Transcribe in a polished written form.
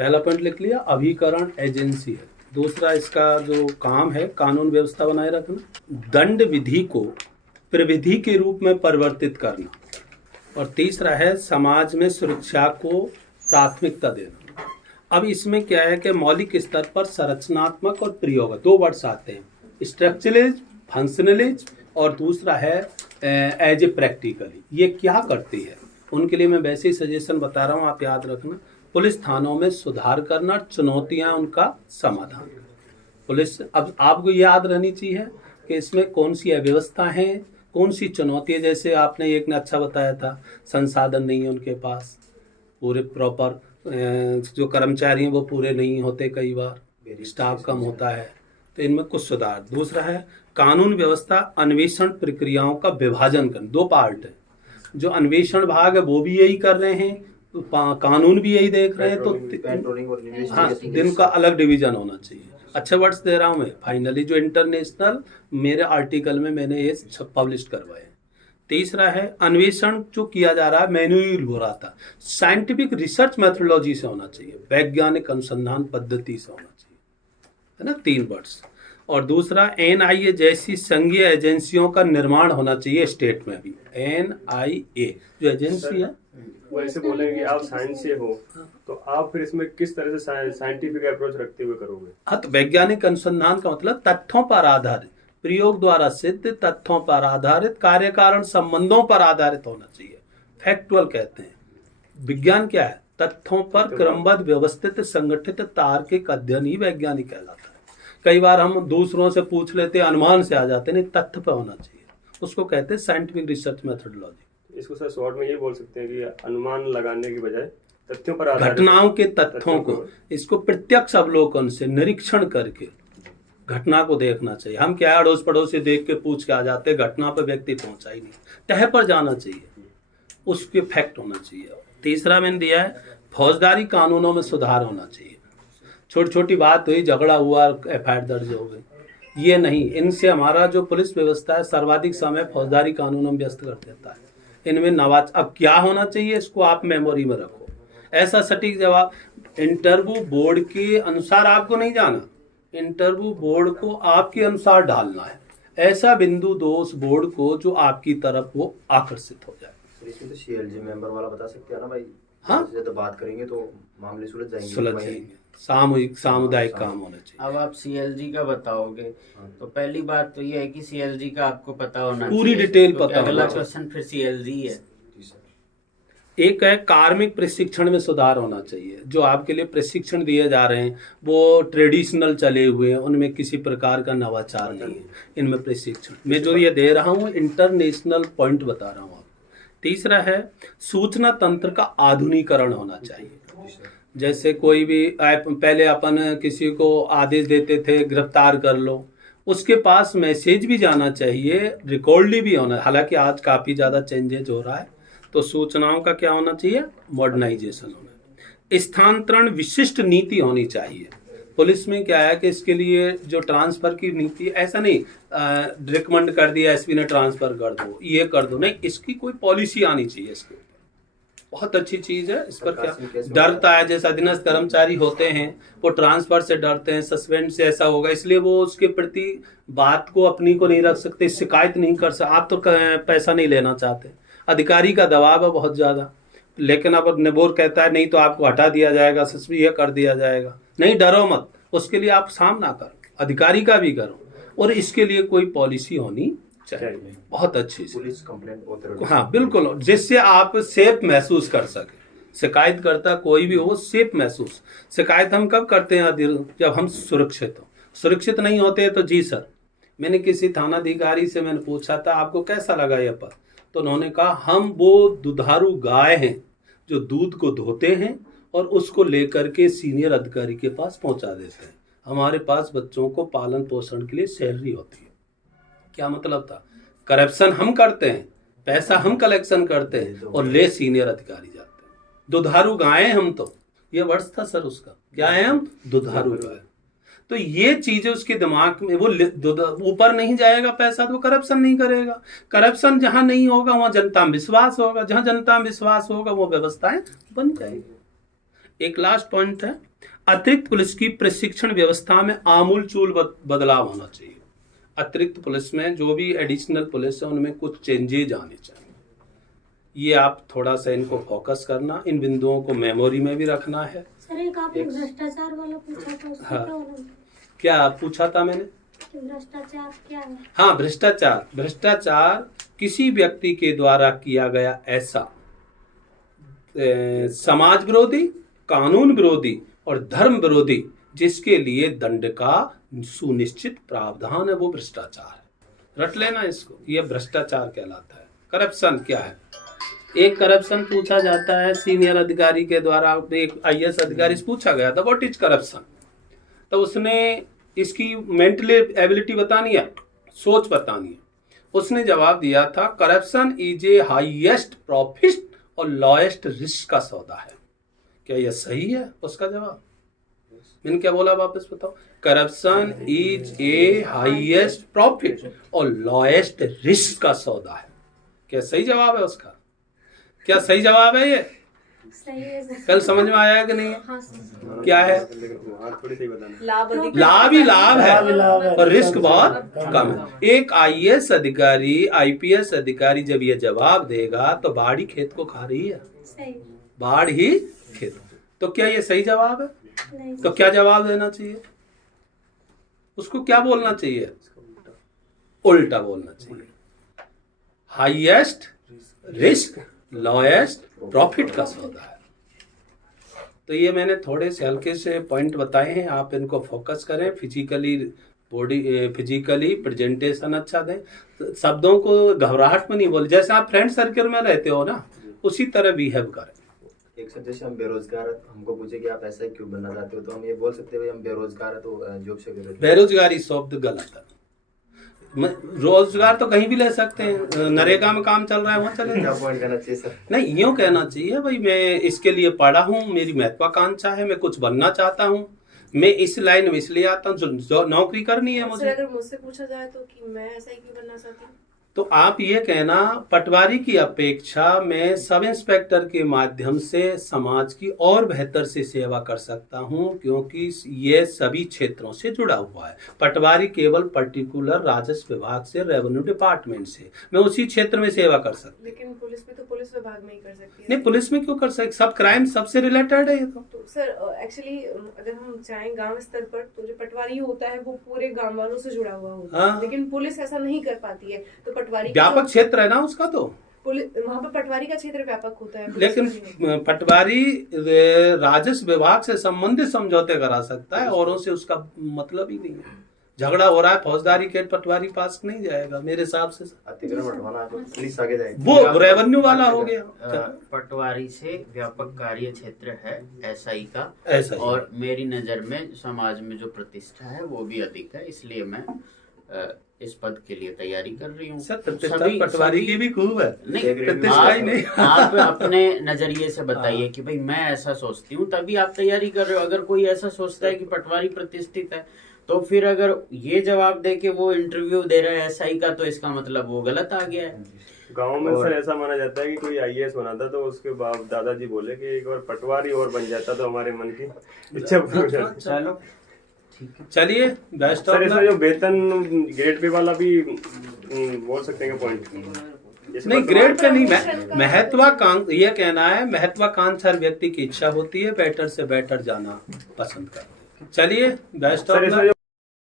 पहला पॉइंट लिख लिया, अभिकरण एजेंसी है। दूसरा इसका जो काम है, कानून व्यवस्था बनाए रखना। दंड विधि को प्रविधि के रूप में परिवर्तित करना। और तीसरा है समाज में सुरक्षा को प्राथमिकता देना। अब इसमें क्या है कि मौलिक स्तर पर संरचनात्मक और प्रयोग, दो वर्ड्स आते हैं, स्ट्रक्चरलिज्म, फंक्शनलिज्म, और दूसरा है एज ए प्रैक्टिकली। ये क्या करती है, उनके लिए मैं वैसे ही सजेशन बता रहा हूँ, आप याद रखना। पुलिस थानों में सुधार करना, चुनौतियां उनका समाधान। पुलिस, अब आपको याद रहनी चाहिए कि इसमें कौन सी अव्यवस्था है, कौन सी चुनौती है। जैसे आपने एक ने अच्छा बताया था, संसाधन नहीं है उनके पास, पूरे प्रॉपर जो कर्मचारी हैं वो पूरे नहीं होते, कई बार स्टाफ कम होता है, तो इनमें कुछ सुधार। दूसरा है कानून व्यवस्था अन्वेषण प्रक्रियाओं का विभाजन करना। दो पार्ट है, जो अन्वेषण भाग है वो भी यही कर रहे हैं, तो कानून भी यही देख रहे हैं, तो हाँ, दिन का अलग डिवीजन होना चाहिए। अच्छे वर्ड्स दे रहा हूँ मैं। फाइनली जो इंटरनेशनल मेरे आर्टिकल में मैंने ये पब्लिश करवाए। तीसरा है अन्वेषण जो किया जा रहा है मैन्युअल हो रहा था, साइंटिफिक रिसर्च मेथोडोलॉजी से होना चाहिए, वैज्ञानिक अनुसंधान पद्धति से होना चाहिए, है ना, 3 वर्ड्स। और दूसरा NIA जैसी संघीय एजेंसियों का निर्माण होना चाहिए स्टेट में भी। NIA जो एजेंसी है, वैसे बोलेंगे कि आप साइंस से हो, तो आप फिर इसमें किस तरह से साइंटिफिक अप्रोच रखते हुए करोगे? हाँ, तो वैज्ञानिक अनुसंधान का मतलब तथ्यों पर आधारित, प्रयोग द्वारा सिद्ध तथ्यों पर आधारित, कार्य कारण संबंधों पर आधारित होना चाहिए। फैक्चुअल कहते हैं। विज्ञान क्या है? तथ्यों पर क्रमबद्ध व्यवस्थित संगठित तार्किक अध्ययन ही वैज्ञानिक कहलाता है। कई बार हम दूसरों से पूछ लेते हैं, अनुमान से आ जाते, नहीं, तथ्य पे होना चाहिए, उसको कहते हैं साइंटिफिक रिसर्च मेथोडोलॉजी। इसको सर शॉर्ट में ये बोल सकते हैं कि अनुमान लगाने की बजाय तथ्यों पर आधारित, घटनाओं के तथ्यों को, इसको प्रत्यक्ष अवलोकन से निरीक्षण करके घटना को देखना चाहिए। हम क्या अड़ोस पड़ोस से देख के पूछ के आ जाते, घटना पर व्यक्ति पहुंचा ही नहीं, तह पर जाना चाहिए, उसके फैक्ट होना चाहिए। तीसरा मैंने दिया है फौजदारी कानूनों में सुधार होना चाहिए। छोटी छोटी बात हुई, झगड़ा हुआ, FIR दर्ज हो गई, ये नहीं। इनसे हमारा जो पुलिस व्यवस्था है सर्वाधिक समय फौजदारी कानूनों में व्यस्त कर देता है। इनमें नवाच, अब क्या होना चाहिए इसको आप मेमोरी में रखो। ऐसा सटीक जवाब इंटरव्यू बोर्ड के अनुसार आपको नहीं जाना, इंटरव्यू बोर्ड को आपके अनुसार डालना है। ऐसा बिंदु दो उस बोर्ड को जो आपकी तरफ वो आकर्षित हो जाए। इसमें तो CLG मेंबर वाला बता सकते हैं ना भाई? हाँ, तो बात करेंगे तो मामले सुलझ जाएंगे। सामूहिक सामुदायिक काम होना चाहिए। अब आप CLG का बताओगे, तो पहली बात तो ये है कि CLG का आपको पता होना पूरी डिटेल पता होना। अगला क्वेश्चन फिर CLG है। एक है कार्मिक प्रशिक्षण में सुधार होना चाहिए। जो आपके लिए प्रशिक्षण दिए जा रहे हैं वो ट्रेडिशनल चले हुए हैं, उनमें किसी प्रकार का नवाचार नहीं है। इनमें प्रशिक्षण मैं जो ये दे रहा हूँ इंटरनेशनल पॉइंट बता रहा हूँ आपको। तीसरा है सूचना तंत्र का आधुनिकीकरण होना चाहिए। जैसे कोई भी पहले अपन किसी को आदेश देते थे गिरफ्तार कर लो, उसके पास मैसेज भी जाना चाहिए, रिकॉर्ड भी होना। हालांकि आज काफ़ी ज़्यादा चेंजेज हो रहा है, तो सूचनाओं का क्या होना चाहिए? मॉडर्नाइजेशन होना। स्थानांतरण विशिष्ट नीति होनी चाहिए। पुलिस में क्या है कि इसके लिए जो ट्रांसफ़र की नीति, ऐसा नहीं रिकमेंड कर दिया SP ने ट्रांसफ़र कर दो, ये कर दो, नहीं, इसकी कोई पॉलिसी आनी चाहिए। इसके ऊपर बहुत अच्छी चीज़ है। इस पर क्या डरता है, जैसे अधीनस्थ कर्मचारी होते हैं वो ट्रांसफ़र से डरते हैं, सस्पेंड से ऐसा होगा, इसलिए वो उसके प्रति बात को अपनी को नहीं रख सकते, शिकायत नहीं कर सकते। आप तो पैसा नहीं लेना चाहते, अधिकारी का दबाव है बहुत ज़्यादा, लेकिन अब निबोर कहता है नहीं तो आपको हटा दिया जाएगा, सस्पेंड कर दिया जाएगा। नहीं, डरो मत, उसके लिए आप सामना करो, अधिकारी का भी करो, और इसके लिए कोई पॉलिसी होनी चाहिए। बहुत अच्छी पुलिस कंप्लेंट, हाँ बिल्कुल, जिससे आप सेफ महसूस कर सके। शिकायत करता कोई भी हो, सेफ महसूस। शिकायत हम कब करते हैं? जब हम सुरक्षित हो। सुरक्षित नहीं होते तो जी सर, मैंने किसी थानाधिकारी से मैंने पूछा था आपको कैसा लगा ये पद, तो उन्होंने कहा हम वो दुधारू गाय हैं जो दूध को धोते हैं और उसको लेकर के सीनियर अधिकारी के पास पहुंचा देते हैं। हमारे पास बच्चों को पालन पोषण के लिए सैलरी होती है। क्या मतलब था? करप्शन हम करते हैं, पैसा हम कलेक्शन करते हैं और ले सीनियर अधिकारी जाते हैं। दुधारू गाय हम, तो ये वर्ष था सर उसका, क्या है हम? दुधारू गाय। तो ये चीजें उसके दिमाग में, वो ऊपर नहीं जाएगा पैसा तो वो करप्शन नहीं करेगा। करप्शन जहां नहीं होगा वहां जनता में विश्वास होगा, जहां जनता में विश्वास होगा वो व्यवस्थाएं बन जाएगी। एक लास्ट पॉइंट है, अतिरिक्त पुलिस की प्रशिक्षण व्यवस्था में आमूलचूल बदलाव होना चाहिए। अतिरिक्त पुलिस में जो भी एडिशनल पुलिस है उनमें कुछ चेंजेज आने चाहिए। ये आप थोड़ा सा इनको फोकस करना, इन बिंदुओं को मेमोरी में भी रखना है। सर एक आपने भ्रष्टाचार वाला पूछा था, उसका हाँ। क्या होना? क्या पूछा था मैंने? कि भ्रष्टाचार क्या है? हाँ, भ्रष्टाचार किसी व्यक्ति के द्वारा किया गया ऐसा समाज विरोधी, कानून विरोधी और धर्म विरोधी जिसके लिए दंड का सुनिश्चित प्रावधान है, वो भ्रष्टाचार है। रट लेना इसको, ये भ्रष्टाचार कहलाता है। करप्शन क्या है? एक करप्शन पूछा जाता है सीनियर अधिकारी के द्वारा, एक आईएएस अधिकारी से पूछा गया था व्हाट इज करप्शन, तो उसने इसकी मेंटली एबिलिटी बतानी है, सोच बतानी है। उसने जवाब दिया था corruption is a highest profit और लोएस्ट रिस्क का सौदा है। क्या यह सही है? उसका जवाब मैंने क्या बोला, वापस बताओ। Corruption is a highest profit और लोएस्ट रिस्क का सौदा है। क्या सही जवाब है उसका? क्या सही जवाब है ये? सही है सर। कल समझ में आया कि नहीं? हाँ सर। क्या है? वहाँ थोड़ी सही बताना। लाभ ही लाभ है और रिस्क बहुत कम है। एक आईएएस अधिकारी, आईपीएस अधिकारी जब ये जवाब देगा तो बाढ़ ही खेत को खा रही है, सही बाढ़ ही खेत। तो क्या ये सही जवाब है? नहीं। तो क्या जवाब देना चाहिए उसको? क्या बोलना चाहिए? उल्टा बोलना चाहिए। हाईएस्ट रिस्क लोएस्ट प्रॉफिट का सौदा है। तो ये मैंने थोड़े से हल्के से पॉइंट बताए हैं, आप इनको फोकस करें। फिजिकली प्रेजेंटेशन अच्छा दें, शब्दों को घबराहट में नहीं बोले। जैसे आप फ्रेंड सर्कल में रहते हो ना, उसी तरह बिहेव करें। एक सर जैसे हम बेरोजगार हैं, हमको पूछे कि आप ऐसा क्यों बनना चाहते हो, तो हम ये बोल सकते हैं भाई हम बेरोजगार है तो जॉब सिक्योरिटी। बेरोजगारी शब्द गलत है। रोजगार तो कहीं भी ले सकते हैं, नरेगा में काम चल रहा है वहाँ चले क्या जाओ। पॉइंट कहना चाहिए सर? नहीं, यूँ कहना चाहिए भाई मैं इसके लिए पढ़ा हूँ, मेरी महत्वाकांक्षा है, मैं कुछ बनना चाहता हूँ, मैं इस लाइन में इसलिए आता हूँ, जो नौकरी करनी है सर मुझे। अगर मुझसे पूछा जाए तो कि मैं ऐसा ही क्यों बनना चाहती हूँ, तो आप ये कहना पटवारी की अपेक्षा मैं सब इंस्पेक्टर के माध्यम से समाज की और बेहतर से सेवा कर सकता हूं, क्योंकि ये सभी क्षेत्रों से जुड़ा हुआ है। पटवारी केवल पर्टिकुलर राजस्व विभाग से, रेवेन्यू डिपार्टमेंट से, मैं उसी क्षेत्र में सेवा कर सकता। लेकिन पुलिस भी तो पुलिस विभाग में ही कर सकती है। नहीं, पुलिस में क्यों कर सकते? सब क्राइम सबसे रिलेटेड है ये तो सर एक्चुअली अगर हम चाहें गांव स्तर पर तो जो पटवारी होता है वो पूरे गांव वालों से जुड़ा हुआ होता है। हाँ। लेकिन पुलिस ऐसा नहीं कर पाती है, तो पटवारी व्यापक क्षेत्र है ना उसका, तो पुलिस वहाँ पर पटवारी का क्षेत्र व्यापक होता है। पुलिस लेकिन का नहीं होता। पटवारी राजस्व विभाग से संबंधित समझौते करा सकता है, औरों से उसका मतलब ही नहीं है। झगड़ा हो रहा है फौजदारी के, पटवारी पास नहीं जाएगा मेरे हिसाब से। अतिक्रमण हटवाना है तो पुलिस आगे जाएगी। वो रेवेन्यू वाला हो गया। पटवारी से व्यापक कार्य क्षेत्र है एसआई का, ऐसा ही। और मेरी नजर में समाज में जो प्रतिष्ठा है वो भी अधिक है, इसलिए मैं इस पद के लिए तैयारी कर रही हूँ। सर प्रतिष्ठा पटवारी की भी खूब है। नहीं, प्रतिष्ठा ही नहीं। आप अपने नजरिए से बताइए कि भाई मैं ऐसा सोचती हूँ तभी आप तैयारी कर रहे हो। अगर कोई ऐसा सोचता है कि पटवारी प्रतिष्ठित है, तो फिर अगर ये जवाब दे के वो इंटरव्यू दे रहा है एसआई का, तो इसका मतलब वो गलत आ गया है। गांव में सर ऐसा माना जाता है कि कोई आईएएस बना था तो उसके बाप दादाजी बोले कि एक बार पटवारी और बन जाता तो हमारे मन की इच्छा पूरी हो जाती। चलो चलिए बेस्ट ऑफ सर इसमें लक। जो वेतन ग्रेड पे वाला भी बोल सकते हैं पॉइंट। नहीं, ग्रेड पे नहीं, महत्वाकांक्षा ये कहना है, महत्वाकांक्षा हर व्यक्ति की इच्छा होती है, बेटर से बेटर जाना पसंद करते हैं। चलिए बेस्ट ऑफ सर इसमें लक। जो